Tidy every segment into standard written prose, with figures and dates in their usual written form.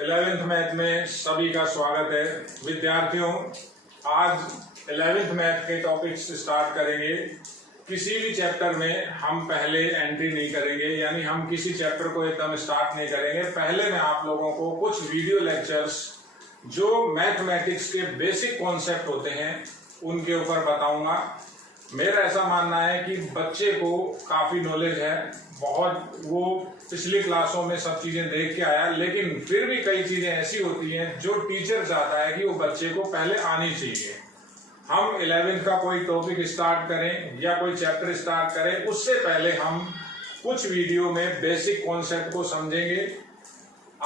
11th math में सभी का स्वागत है। विद्यार्थियों, आज 11th मैथ के टॉपिक्स स्टार्ट करेंगे। किसी भी चैप्टर में हम पहले एंट्री नहीं करेंगे, यानी हम किसी चैप्टर को एकदम स्टार्ट नहीं करेंगे। पहले मैं आप लोगों को कुछ वीडियो लेक्चर्स जो मैथमेटिक्स के बेसिक कॉन्सेप्ट होते हैं उनके ऊपर बताऊंगा। मेरा ऐसा मानना है कि बच्चे को काफ़ी नॉलेज है, बहुत वो पिछली क्लासों में सब चीज़ें देख के आया, लेकिन फिर भी कई चीज़ें ऐसी होती हैं जो टीचर चाहता है कि वो बच्चे को पहले आनी चाहिए। हम 11th का कोई टॉपिक स्टार्ट करें या कोई चैप्टर स्टार्ट करें, उससे पहले हम कुछ वीडियो में बेसिक कॉन्सेप्ट को समझेंगे।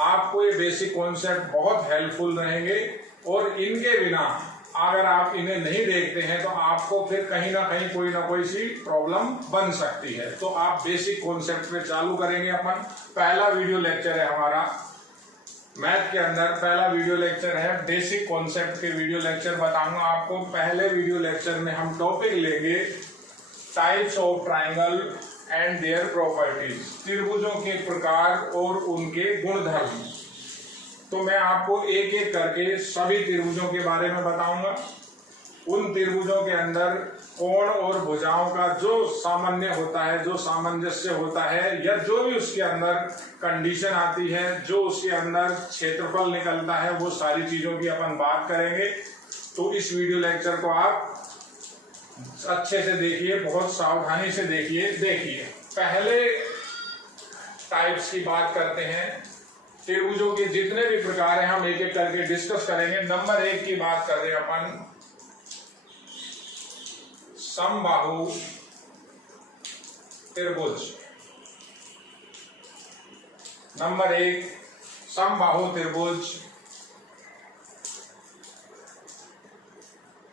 आपको ये बेसिक कॉन्सेप्ट बहुत हेल्पफुल रहेंगे और इनके बिना अगर आप इन्हें नहीं देखते हैं तो आपको फिर कहीं ना कोई सी प्रॉब्लम बन सकती है। तो आप बेसिक कॉन्सेप्ट पे चालू करेंगे। अपन पहला वीडियो लेक्चर है हमारा मैथ के अंदर, पहला वीडियो लेक्चर है बेसिक कॉन्सेप्ट के वीडियो लेक्चर बताऊंगा आपको। पहले वीडियो लेक्चर में हम टॉपिक लेंगे types of triangle and their properties, त्रिभुजों के प्रकार और उनके गुणधर्म। तो मैं आपको एक एक करके सभी त्रिभुजों के बारे में बताऊंगा। उन त्रिभुजों के अंदर कोण और भुजाओं का जो सामान्य होता है, जो सामंजस्य होता है, या जो भी उसके अंदर कंडीशन आती है, जो उसके अंदर क्षेत्रफल निकलता है, वो सारी चीजों की अपन बात करेंगे। तो इस वीडियो लेक्चर को आप अच्छे से देखिए, बहुत सावधानी से देखिए। पहले टाइप्स की बात करते हैं। त्रिभुजों के जितने भी प्रकार हैं हम एक एक करके डिस्कस करेंगे। नंबर 1 की बात कर रहे हैं अपन, समबाहु त्रिभुज। नंबर 1 समबाहु त्रिभुज,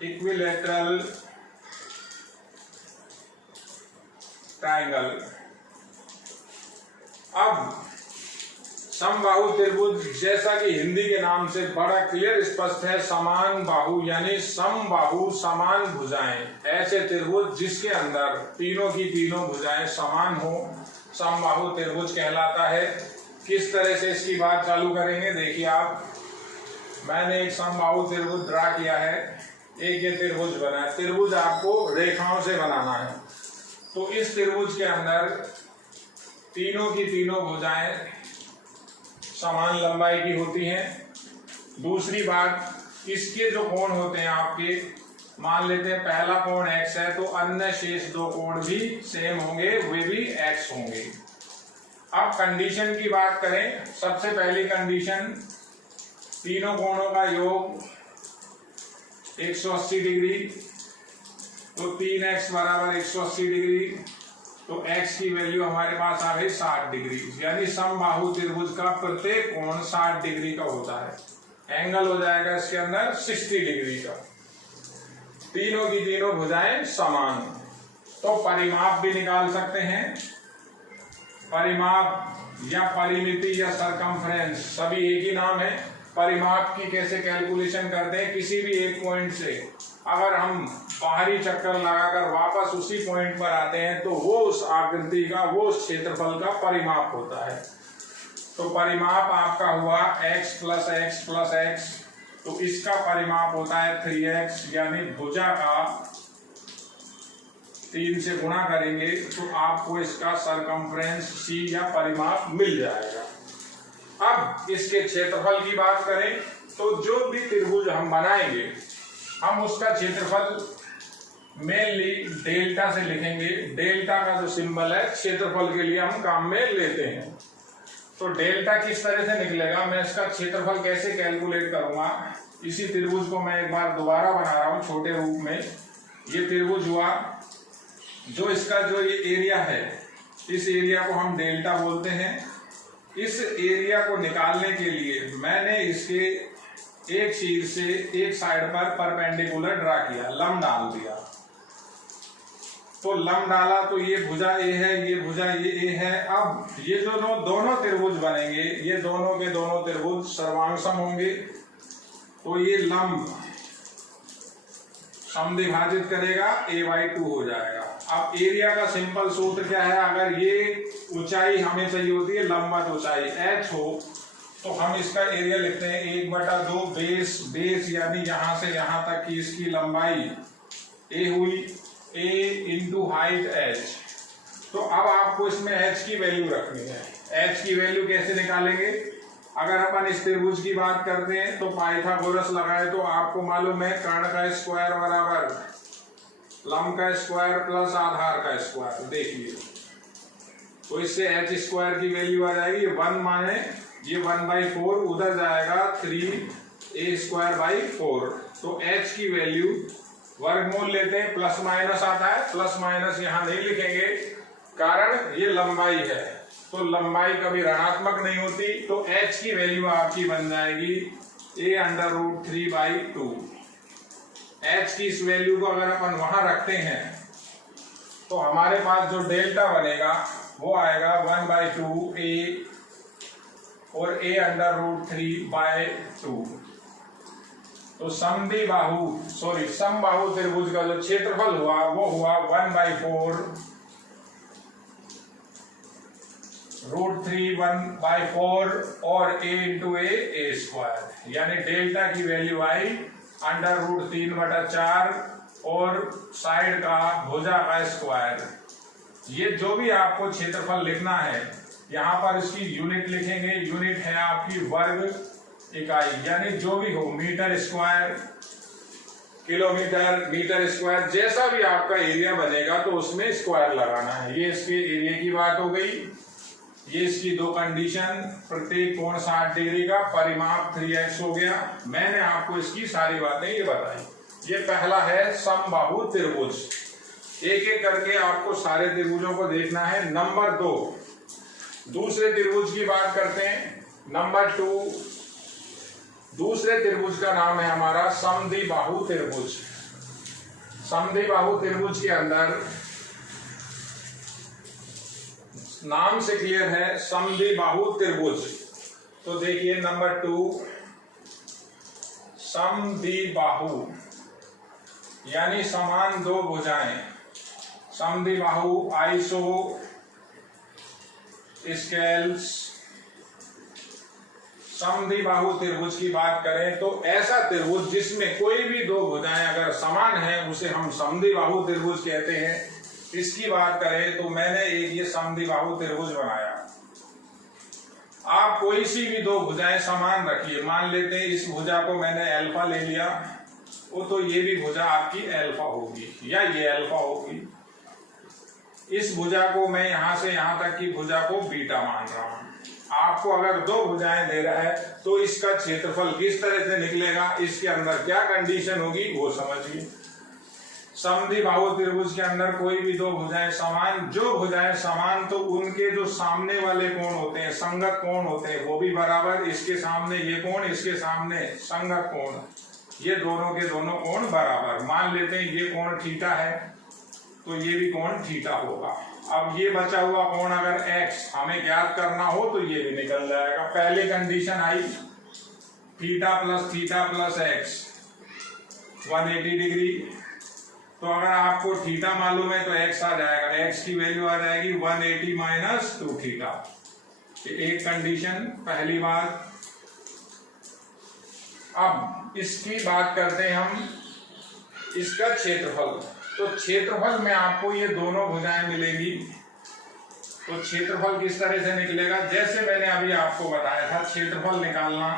इक्विलैटरल ट्राइंगल। अब समबाहु त्रिभुज जैसा कि हिंदी के नाम से बड़ा क्लियर स्पष्ट है, समान बाहु यानी समबाहु समान भुजाएं, ऐसे त्रिभुज जिसके अंदर तीनों की तीनों भुजाएं समान हो, समबाहु त्रिभुज कहलाता है। किस तरह से इसकी बात चालू करेंगे, देखिए आप, मैंने एक समबाहु त्रिभुज ड्रा किया है, एक ये त्रिभुज बना है। त्रिभुज आपको रेखाओं से बनाना है। तो इस त्रिभुज के अंदर तीनों की तीनों भुजाएं समान लंबाई की होती हैं। दूसरी बात, इसके जो कोण होते हैं आपके, मान लेते हैं पहला कोण x है, तो अन्य शेष दो कोण भी सेम होंगे, वे भी x होंगे। अब कंडीशन की बात करें, सबसे पहली कंडीशन, तीनों कोणों का योग 180 डिग्री, तो 3x बराबर 180 डिग्री, तो x की वैल्यू हमारे पास आ गई 60 डिग्री, यानी समबाहु त्रिभुज का प्रत्येक कोण 60 डिग्री का होता है। एंगल हो जाएगा इसके अंदर 60 डिग्री का। तीनों की तीनों भुजाएं समान। तो परिमाप भी निकाल सकते हैं। परिमाप या परिमिति या सरकमफ्रेंस सभी एक ही नाम है। परिमाप की कैसे कैलकुलेशन करते हैं, किसी भी एक पॉइंट से अगर हम बाहरी चक्कर लगाकर वापस उसी पॉइंट पर आते हैं तो वो उस आकृति का, वो उस क्षेत्रफल का परिमाप होता है। तो परिमाप आपका हुआ x plus x plus x, तो इसका परिमाप होता है 3x, यानी भुजा का 3 से गुणा करेंगे तो आपको इसका सरकमफ्रेंस c या परिमाप मिल जाएगा। अब इसके क्षेत्रफल की बात करें तो जो भी त्रिभुज हम बनाएंगे हम उसका क्षेत्रफल मेनली डेल्टा से लिखेंगे। डेल्टा का जो सिंबल है क्षेत्रफल के लिए हम काम में लेते हैं। तो डेल्टा किस तरह से निकलेगा, मैं इसका क्षेत्रफल कैसे कैलकुलेट करूंगा। इसी त्रिभुज को मैं एक बार दोबारा बना रहा हूं छोटे रूप में। ये त्रिभुज हुआ, जो इसका जो ये एरिया है, इस एरिया को हम डेल्टा बोलते हैं। इस एरिया को निकालने के लिए मैंने इसके एक चीज से एक साइड पर परपेंडिकुलर ड्रा किया, लंब डाल दिया। तो लंब डाला तो ये भुजा ए है, ये भुजा ये ए है। अब ये जो दोनों त्रिभुज बनेंगे, ये दोनों के दोनों त्रिभुज सर्वांगसम होंगे, तो ये लंब समद्विभाजित करेगा, a/2 हो जाएगा। अब एरिया का सिंपल सूत्र क्या है, अगर ये ऊंचाई हमें चाहिए होती है लंबवत ऊंचाई h हो, तो हम इसका एरिया लिखते हैं 1/2 बेस यानी यहां से यहां तक की इसकी लंबाई a हुई, a इंटू हाइट h। तो अब आपको इसमें h की वैल्यू रखनी है। h की वैल्यू कैसे निकालेंगे? अगर अपन इस त्रिभुज की बात करते हैं तो पाइथागोरस लगाए तो आपको मालूम है कर्ण का स्क्वायर बराबर लंब का स्क्वायर प्लस आधार का स्क्वायर। देखिए तो इससे h स्क्वायर की वैल्यू आ जाएगी 1 माने ये 1/4 उधर जाएगा 3a स्क्वायर बाई 4। तो h की वैल्यू वर्गमूल लेते हैं, प्लस माइनस आता है, प्लस माइनस यहाँ नहीं लिखेंगे कारण ये लंबाई है, तो लंबाई कभी ऋणात्मक नहीं होती। तो h की वैल्यू आपकी बन जाएगी a√3/2। h की इस वैल्यू को अगर अपन वहां रखते हैं तो हमारे पास जो डेल्टा बनेगा वो आएगा 1/2a और a√3/2। तो समबाहु त्रिभुज का जो क्षेत्रफल हुआ वो हुआ 1/4 √3 और a इंटू a स्क्वायर, यानी डेल्टा की वैल्यू आई √3/4 और साइड का भुजा का स्क्वायर। ये जो भी आपको क्षेत्रफल लिखना है यहाँ पर इसकी यूनिट लिखेंगे। यूनिट है आपकी वर्ग इकाई, यानी जो भी हो metre square, kilometre, metre square, जैसा भी आपका एरिया बनेगा तो उसमें स्क्वायर लगाना है। ये इसके एरिया की बात हो गई। ये इसकी दो कंडीशन, प्रत्येक कोण 60 डिग्री का, परिमाप 3x हो गया। मैंने आपको इसकी सारी बातें ये बताई। ये पहला है समबाहु त्रिभुज। एक एक करके आपको सारे त्रिभुजों को देखना है। नंबर 2 दूसरे त्रिभुज की बात करते हैं। नंबर 2 दूसरे त्रिभुज का नाम है हमारा समद्विबाहु त्रिभुज। समद्विबाहु त्रिभुज के अंदर नाम से क्लियर है समद्विबाहु त्रिभुज। तो देखिए नंबर 2 समद्विबाहु यानी समान दो भुजाएं। समद्विबाहु आइसो स्केल्स। समद्विबाहु त्रिभुज की बात करें तो ऐसा त्रिभुज जिसमें कोई भी दो भुजाएं अगर समान हैं उसे हम समद्विबाहु त्रिभुज कहते हैं। इसकी बात करें तो मैंने एक ये समद्विबाहु त्रिभुज बनाया। आप कोई सी भी दो भुजाएं समान रखिए। मान लेते हैं इस भुजा को मैंने अल्फा ले लिया, वो तो ये भी भुजा आपकी अल्फा होगी या ये अल्फा होगी। इस भुजा को मैं यहां से यहां तक की भुजा को बीटा मान रहा हूं। आपको अगर दो भुजाएं दे रहा है तो इसका क्षेत्रफल किस तरह से निकलेगा, इसके अंदर क्या कंडीशन होगी वो समझिए। समद्विबाहु त्रिभुज के अंदर कोई भी दो भुजाएं समान, जो भुजाएं समान तो उनके जो सामने वाले कोण होते हैं, संगत कोण होते हैं, वो भी बराबर। इसके सामने ये कोण, इसके सामने संगत कोण, ये दोनों के दोनों कोण बराबर। मान लेते हैं ये कोण थीटा है तो ये भी कोण थीटा होगा। अब ये बचा हुआ कोण अगर x हमें ज्ञात करना हो तो ये भी निकल जाएगा। पहले कंडीशन आई थीटा प्लस x 180 डिग्री। तो अगर आपको थीटा मालूम है तो x आ जाएगा, x की वैल्यू आ जाएगी 180 माइनस 2 थीटा। एक कंडीशन, पहली बात। अब इसकी बात करते हैं हम इसका क्षेत्रफल। तो क्षेत्रफल में आपको ये दोनों भुजाएं मिलेंगी। तो क्षेत्रफल किस तरह से निकलेगा, जैसे मैंने अभी आपको बताया था क्षेत्रफल निकालना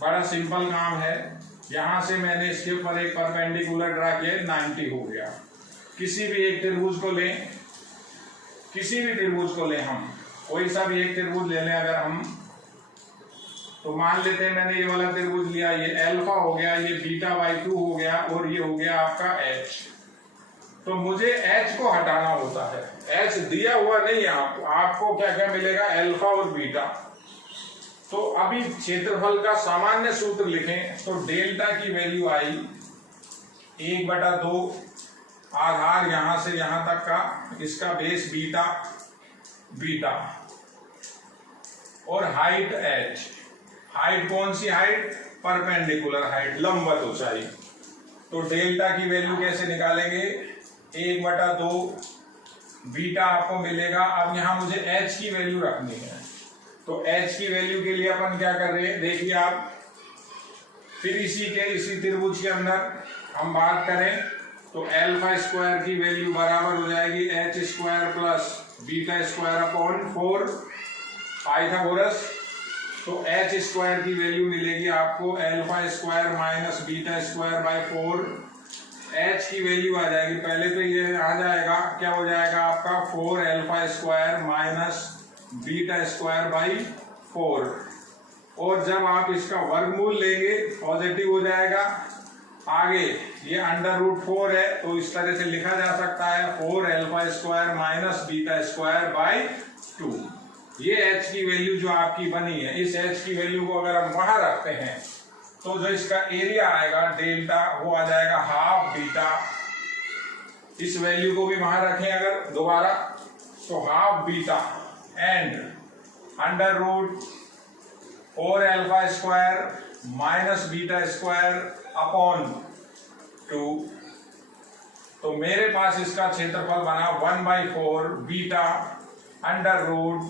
बड़ा सिंपल काम है। यहां से मैंने इसके ऊपर एक परपेंडिकुलर ड्रा किया, 90 हो गया। किसी भी एक त्रिभुज को लें, किसी भी त्रिभुज को लें, हम कोई सा भी एक त्रिभुज ले लें अगर हम, तो मान लेते हैं मैंने ये वाला त्रिभुज लिया, ये अल्फा हो गया, ये बीटा/2 हो गया और ये हो गया आपका h। तो मुझे h को हटाना होता है। h दिया हुआ नहीं है आपको क्या क्या मिलेगा, अल्फा और बीटा। तो अभी क्षेत्रफल का सामान्य सूत्र लिखें तो डेल्टा की वैल्यू आई 1/2 आधार यहां से यहां तक का, इसका बेस बीटा और हाइट h। हाइट कौन सी हाइट, परपेंडिकुलर हाइट, लंबवत ऊंचाई। तो डेल्टा की वैल्यू कैसे निकालेंगे, 1/2 बीटा आपको मिलेगा। अब यहां मुझे h की वैल्यू रखनी है तो h की वैल्यू के लिए अपन क्या कर रहे हैं, देखिए आप, फिर इसी त्रिभुज के अंदर हम बात करें तो अल्फा स्क्वायर की वैल्यू बराबर हो जाएगी h square plus beta square upon 4 Pythagoras. तो h स्क्वायर की वैल्यू मिलेगी आपको alpha square minus beta square by 4। h की वैल्यू आ जाएगी, पहले तो ये आ जाएगा, क्या हो जाएगा आपका 4 alpha square minus beta square by 4। और जब आप इसका वर्गमूल लेंगे पॉजिटिव हो जाएगा। आगे ये अंडर रूट 4 है तो इस तरह से लिखा जा सकता है 4 alpha square minus beta square by 2। ये h की वैल्यू जो आपकी बनी है, इस h की वैल्यू को अगर हम वहां रखते हैं तो जो इसका एरिया आएगा डेल्टा वो आ जाएगा हाफ बीटा। इस वैल्यू को भी वहां रखें अगर दोबारा तो half beta and under root 4 alpha square minus beta square upon 2। तो मेरे पास इसका क्षेत्रफल बना 1/4 beta under root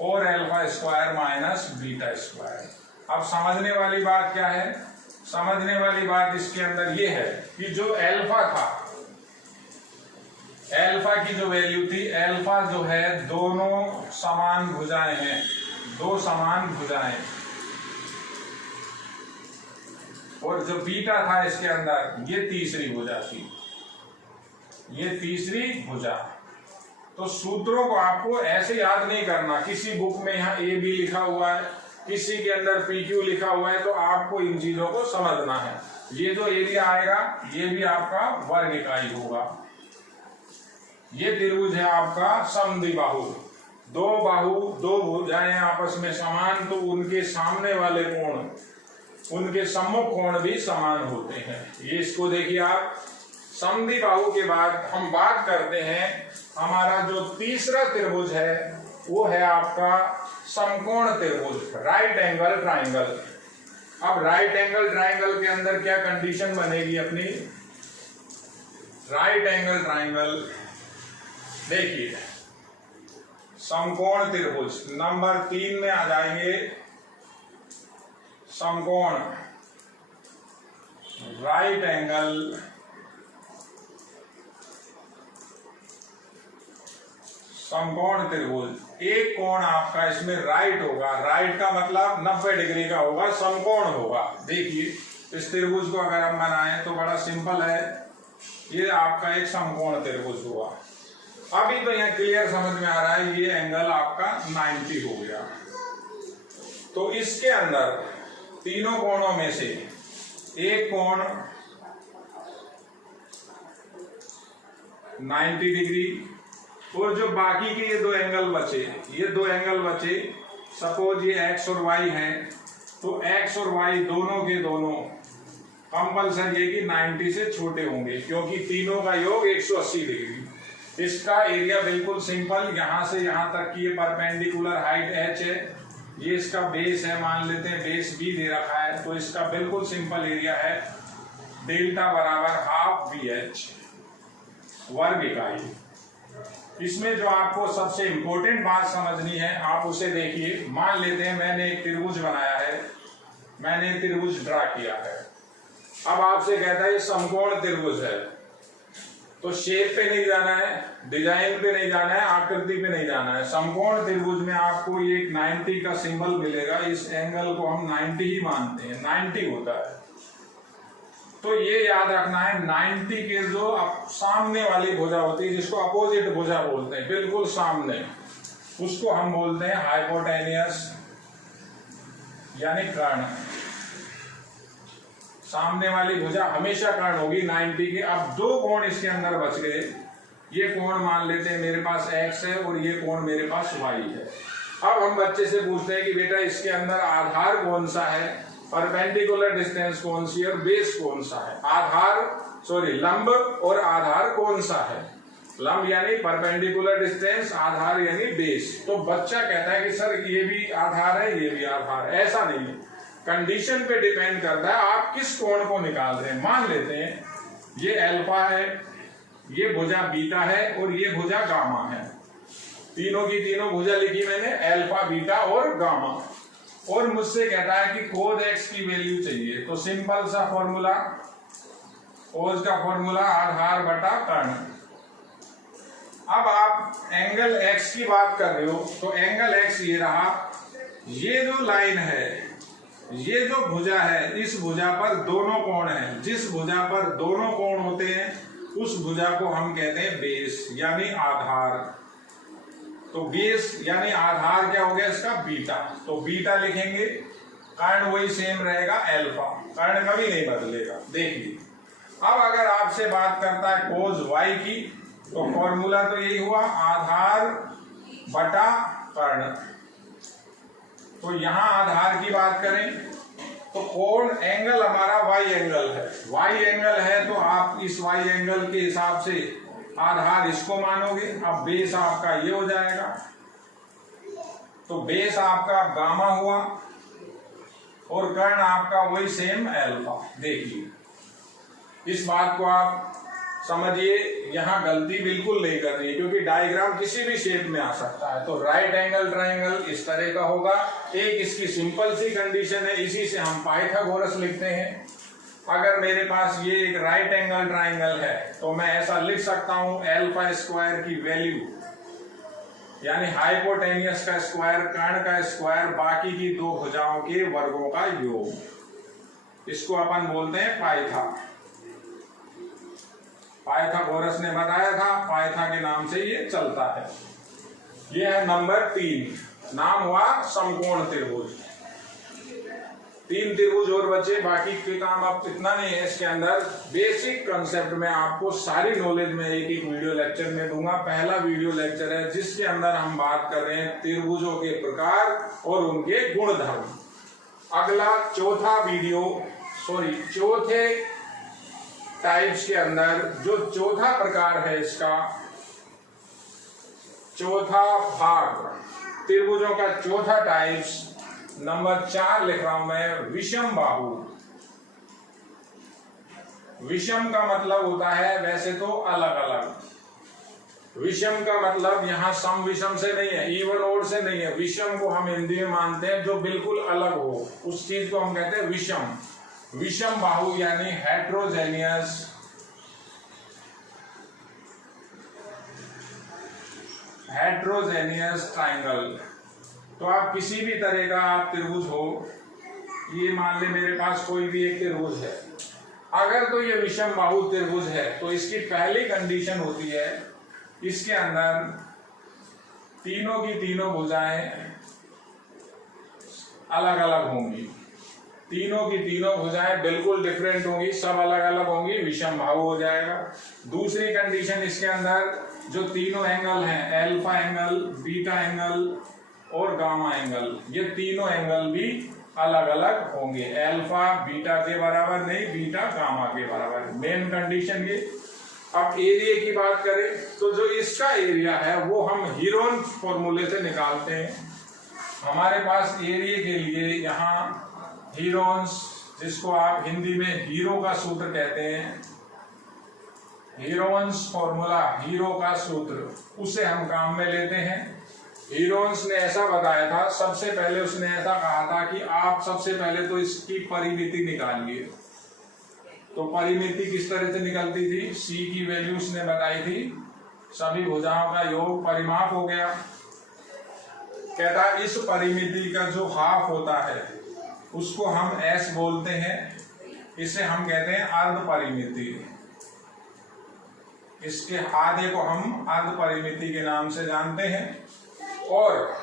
4 alpha square minus beta square. अब समझने वाली बात क्या है, समझने वाली बात इसके अंदर ये है कि जो अल्फा था, अल्फा की जो वैल्यू थी, अल्फा जो है दोनों समान भुजाएं हैं, दो समान भुजाएं, और जो बीटा था इसके अंदर ये तीसरी भुजा थी, ये तीसरी भुजा। तो सूत्रों को आपको ऐसे याद नहीं करना, किसी बुक में यहाँ ए बी लिखा हुआ है, किसी के अंदर पी क्यू लिखा हुआ है, तो आपको इन चीजों को समझना है। ये जो एरिया आएगा ये भी आपका वर्ग इकाई होगा। ये त्रिभुज है आपका समद्विबाहु, दो बाहु दो भुजाएं आपस में समान, तो उनके सामने वाले कोण, उनके सम्मुख कोण भी समान होते हैं। ये इसको देखिए आप, समद्विबाहु के बाद हम बात करते हैं, हमारा जो तीसरा त्रिभुज है वो है आपका समकोण त्रिभुज, राइट एंगल ट्राइंगल। अब राइट एंगल ट्राइंगल के अंदर क्या कंडीशन बनेगी अपनी, राइट एंगल ट्राइंगल, देखिए समकोण त्रिभुज नंबर 3 में आ जाएंगे, समकोण राइट एंगल समकोण त्रिभुज। एक कोण आपका इसमें राइट होगा, राइट का मतलब 90 डिग्री का होगा, समकोण होगा। देखिए इस त्रिभुज को अगर हम बनाएं तो बड़ा सिंपल है, ये आपका एक समकोण त्रिभुज हुआ। अभी तो यहाँ क्लियर समझ में आ रहा है, ये एंगल आपका 90 हो गया। तो इसके अंदर तीनों कोणों में से एक कोण 90 डिग्री, और जो बाकी के ये दो एंगल बचे, ये दो एंगल बचे, सपोज ये x और y हैं, तो x और y दोनों के दोनों कंपल्सरी है कि 90 से छोटे होंगे, क्योंकि तीनों का योग 180 डिग्री। इसका एरिया बिल्कुल सिंपल, यहां से यहां तक की ये परपेंडिकुलर हाइट h है, ये इसका बेस है, मान लेते हैं बेस b दे रखा है, तो इसका बिल्कुल सिंपल एरिया है डेल्टा बराबर हाफ BH वर्ग इकाई। इसमें जो आपको सबसे इंपॉर्टेंट बात समझनी है आप उसे देखिए। मान लेते हैं मैंने एक त्रिभुज बनाया है, मैंने एक त्रिभुज ड्रा किया है। अब आपसे कहता है ये समकोण त्रिभुज है, तो शेप पे नहीं जाना है, डिजाइन पे नहीं जाना है, आकृति पे नहीं जाना है। समकोण त्रिभुज में आपको ये 90 का सिंबल मिलेगा, इस एंगल को हम 90 ही मानते हैं, 90 होता है। तो ये याद रखना है 90 के जो सामने वाली भुजा होती है, जिसको अपोजिट भुजा बोलते हैं, बिल्कुल सामने, उसको हम बोलते हैं हाइपोटेनियस यानी कर्ण। सामने वाली भुजा हमेशा कर्ण होगी 90 के। अब दो कोण इसके अंदर बच गए, ये कोण मान लेते हैं मेरे पास x है और ये कोण मेरे पास y है। अब हम बच्चे से पूछते हैं कि बेटा इसके अंदर आधार कौन सा है, परपेंडिकुलर डिस्टेंस कौन सी है और बेस कौन सा है, लंब और आधार कौन सा है। लंब यानी परपेंडिकुलर डिस्टेंस, आधार यानी बेस। तो बच्चा कहता है कि सर ये भी आधार है, ये भी आधार है। ऐसा नहीं है, कंडीशन पे डिपेंड करता है आप किस कोण को निकाल रहे हैं। मान लेते हैं ये अल्फा है, ये भुजा बीटा है और ये भुजा गामा है। तीनों की तीनों भुजा लिखी मैंने, अल्फा बीटा और गामा। और मुझसे कहता है कि कोज एक्स की वैल्यू चाहिए, तो सिंपल सा फॉर्मूला, कोज का फॉर्मूला आधार बटा कर्ण। अब आप एंगल एक्स की बात कर रहे हो, तो एंगल एक्स ये रहा, ये जो लाइन है, ये जो भुजा है, इस भुजा पर दोनों कोण हैं। जिस भुजा पर दोनों कोण होते हैं उस भुजा को हम कहते हैं बेस यानी आधार। तो बेस यानी आधार क्या हो गया इसका, बीटा। तो बीटा लिखेंगे, कर्ण वही सेम रहेगा अल्फा, कर्ण कभी नहीं बदलेगा। देखिए अब अगर आपसे बात करता है कोज वाई की, तो फॉर्मूला तो यही हुआ आधार बटा कर्ण। तो यहां आधार की बात करें तो कोण एंगल हमारा वाई एंगल है, वाई एंगल है तो आप इस वाई एंगल के हिसाब से आधार इसको मानोगे। अब बेस आपका ये हो जाएगा, तो बेस आपका गामा हुआ और कर्ण आपका वही सेम अल्फा। देखिए इस बात को आप समझिए, यहां गलती बिल्कुल नहीं करनी है क्योंकि डायग्राम किसी भी शेप में आ सकता है। तो राइट एंगल ट्रायंगल इस तरह का होगा। एक इसकी सिंपल सी कंडीशन है, इसी से हम पाइथागोरस लिखते हैं। अगर मेरे पास ये एक राइट एंगल ट्रायंगल है तो मैं ऐसा लिख सकता हूं, अल्फा स्क्वायर की वैल्यू यानी हाइपोटेनियस का स्क्वायर, कर्ण का स्क्वायर, बाकी की दो भुजाओं के वर्गों का योग, इसको अपन बोलते हैं पाइथा। पाइथागोरस ने बताया था, पाइथा के नाम से ये चलता है। ये है नंबर 3, नाम हुआ समकोण त्रिभुज। 3 त्रिभुज और बचे, बाकी के काम अब इतना नहीं है। इसके अंदर बेसिक कंसेप्ट में आपको सारी नॉलेज में एक एक वीडियो लेक्चर में दूंगा। पहला वीडियो लेक्चर है जिसके अंदर हम बात कर रहे हैं त्रिभुजों के प्रकार और उनके गुणधर्म। अगला चौथे टाइप्स के अंदर जो चौथा प्रकार है, इसका चौथा भाग, त्रिभुजों का चौथा टाइप्स नंबर 4 लिख रहा हूं मैं, विषम बाहु। विषम का मतलब होता है वैसे तो अलग अलग, विषम का मतलब यहाँ सम विषम से नहीं है, इवन ओड से नहीं है। विषम को हम हिंदी में मानते हैं जो बिल्कुल अलग हो, उस चीज को हम कहते हैं विषम। विषम बाहु यानी हेट्रोजेनियस ट्राइंगल। तो आप किसी भी तरह का आप त्रिभुज हो, ये मान ले मेरे पास कोई भी एक त्रिभुज है, अगर तो ये विषम बाहु त्रिभुज है तो इसकी पहली कंडीशन होती है इसके अंदर तीनों की तीनों भुजाएं अलग अलग होंगी, तीनों की तीनों भुजाएं बिल्कुल डिफरेंट होंगी, सब अलग अलग होंगी, विषम बाहु हो जाएगा। दूसरी कंडीशन इसके अंदर जो तीनों एंगल हैं, अल्फा एंगल, बीटा एंगल और गामा एंगल, ये तीनों एंगल भी अलग अलग होंगे। अल्फा बीटा के बराबर नहीं, बीटा गामा के बराबर, मेन कंडीशन ये। अब एरिया की बात करें तो जो इसका एरिया है वो हम हीरोन फॉर्मूले से निकालते हैं। हमारे पास एरिया के लिए यहाँ हीरोन्स, जिसको आप हिंदी में हीरो का सूत्र कहते हैं, हीरोन्स फॉर्मूला, हीरो का सूत्र, उसे हम काम में लेते हैं। हीरोन्स ने ऐसा बताया था, सबसे पहले उसने ऐसा कहा था कि आप सबसे पहले तो इसकी परिमिति निकालिए। तो परिमिति किस तरह से निकलती थी, सी की वैल्यू उसने बताई थी, सभी भुजाओं का योग परिमाप हो गया। कहता इस परिमिति का जो हाफ होता है उसको हम एस बोलते हैं, इसे हम कहते हैं अर्ध परिमिति। इसके आधे को हम अर्ध परिमिति के नाम से जानते हैं। और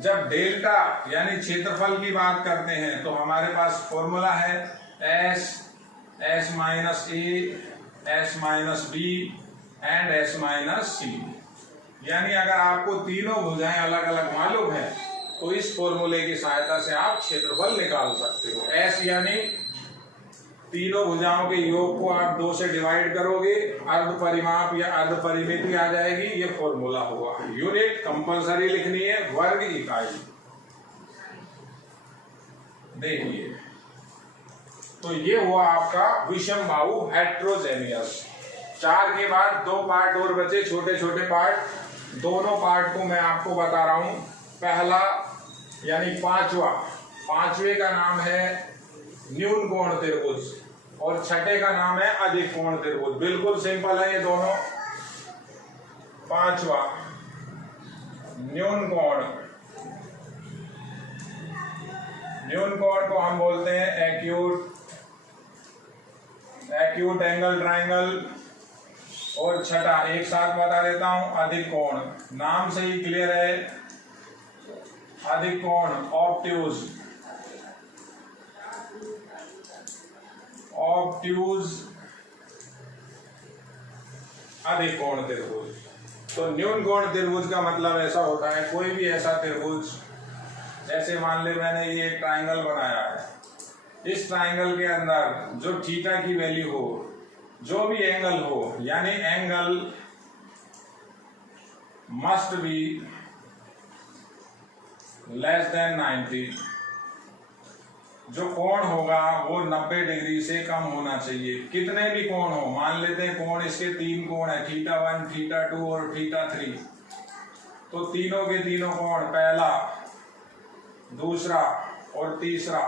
जब डेल्टा यानी क्षेत्रफल की बात करते हैं तो हमारे पास फॉर्मूला है S minus A, S minus B and S minus C. यानी अगर आपको तीनों भुजाएं अलग अलग मालूम है तो इस फॉर्मूले की सहायता से आप क्षेत्रफल निकाल सकते हो। एस यानी तीनों भुजाओं के योग को आप 2 से डिवाइड करोगे, अर्ध परिमाप या अर्ध परिमिति आ जाएगी, ये फॉर्मूला होगा। यूनिट कंपलसरी लिखनी है, वर्ग इकाई। देखिए तो ये हुआ आपका विषम बाहु हेट्रोजेनियस। 4 के बाद 2 पार्ट और बचे, छोटे छोटे पार्ट। दोनों पार्ट को मैं आपको बता रहा हूं। पहला यानी पांचवे का नाम है न्यून कोण त्रिभुज और छठे का नाम है अधिक कोण त्रिभुज। बिल्कुल सिंपल है ये दोनों। पांचवा न्यून कोण को हम बोलते हैं एक्यूट एंगल ट्राइंगल। और छठा एक साथ बता देता हूं, अधिक कोण। नाम से ही क्लियर है, अधिक कोण ऑब्ट्यूज अधिक कोण त्रिभुज। तो न्यून कोण त्रिभुज का मतलब ऐसा होता है, कोई भी ऐसा त्रिभुज, जैसे मान ले मैंने ये एक ट्राइंगल बनाया है, इस ट्राइंगल के अंदर जो थीटा की वैल्यू हो, जो भी एंगल हो, यानी angle must be less than 90। जो कोण होगा वो 90 डिग्री से कम होना चाहिए। कितने भी कोण हो, मान लेते हैं कोण इसके 3 कोण है, θ1, θ2 और θ3। तो तीनों के तीनों कोण, पहला, दूसरा और तीसरा,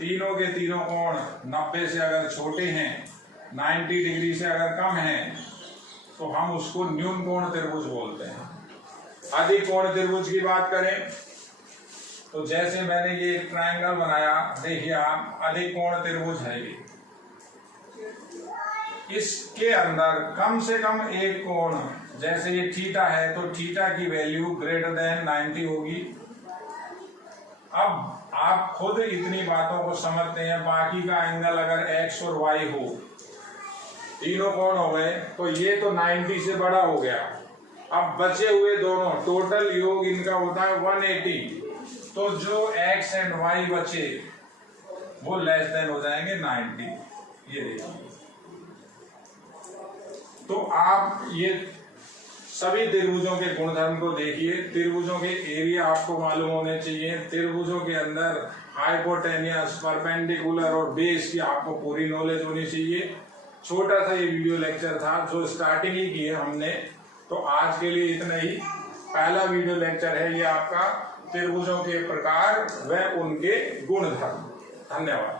तीनों के तीनों कोण 90 से अगर छोटे हैं, 90 डिग्री से अगर कम हैं, तो हम उसको न्यून कोण त्रिभुज बोलते हैं। अधिक कोण त्रिभुज की बात करें तो जैसे मैंने ये एक ट्रायंगल बनाया, देखिए आप, अधिक कोण त्रिभुज है ये। इसके अंदर कम से कम एक कोण, जैसे ये थीटा है तो थीटा की वैल्यू ग्रेटर देन 90 होगी। अब आप खुद इतनी बातों को समझते हैं, बाकी का एंगल अगर x और y हो, तीनों कोण हो गए, तो ये तो 90 से बड़ा हो गया। अब बचे हुए दोनों, टोटल योग इनका होता है 180। तो जो x एंड y बचे वो लेस देन हो जाएंगे 90। ये देखिए, तो आप ये सभी त्रिभुजों के गुणधर्म को देखिए। त्रिभुजों के एरिया आपको मालूम होने चाहिए। त्रिभुजों के अंदर हाइपोटेनियस, परपेंडिकुलर और बेस की आपको पूरी नॉलेज होनी चाहिए। छोटा सा ये वीडियो लेक्चर था जो स्टार्टिंग ही की है हमने, तो आज के लिए इतना ही। पहला वीडियो लेक्चर है ये आपका, त्रिभुजों के प्रकार व उनके गुणधर्म। धन्यवाद।